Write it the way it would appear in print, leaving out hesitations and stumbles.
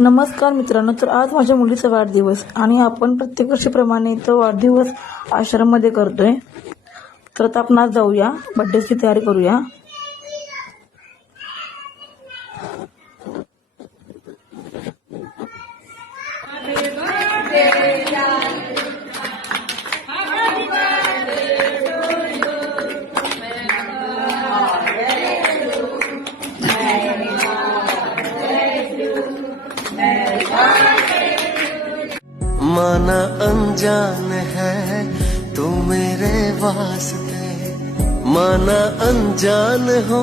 नमस्कार मित्रांनो, तर आज माझ्या मुलीचा वाढदिवस आणि आपण प्रत्येक वर्षीप्रमाणे तो वाढदिवस आश्रममध्ये करतोय. तर आता आपण आज जाऊया, बर्थडेची तयारी करूया. माना अनजान है तू मेरे वास्ते, माना अनजान हो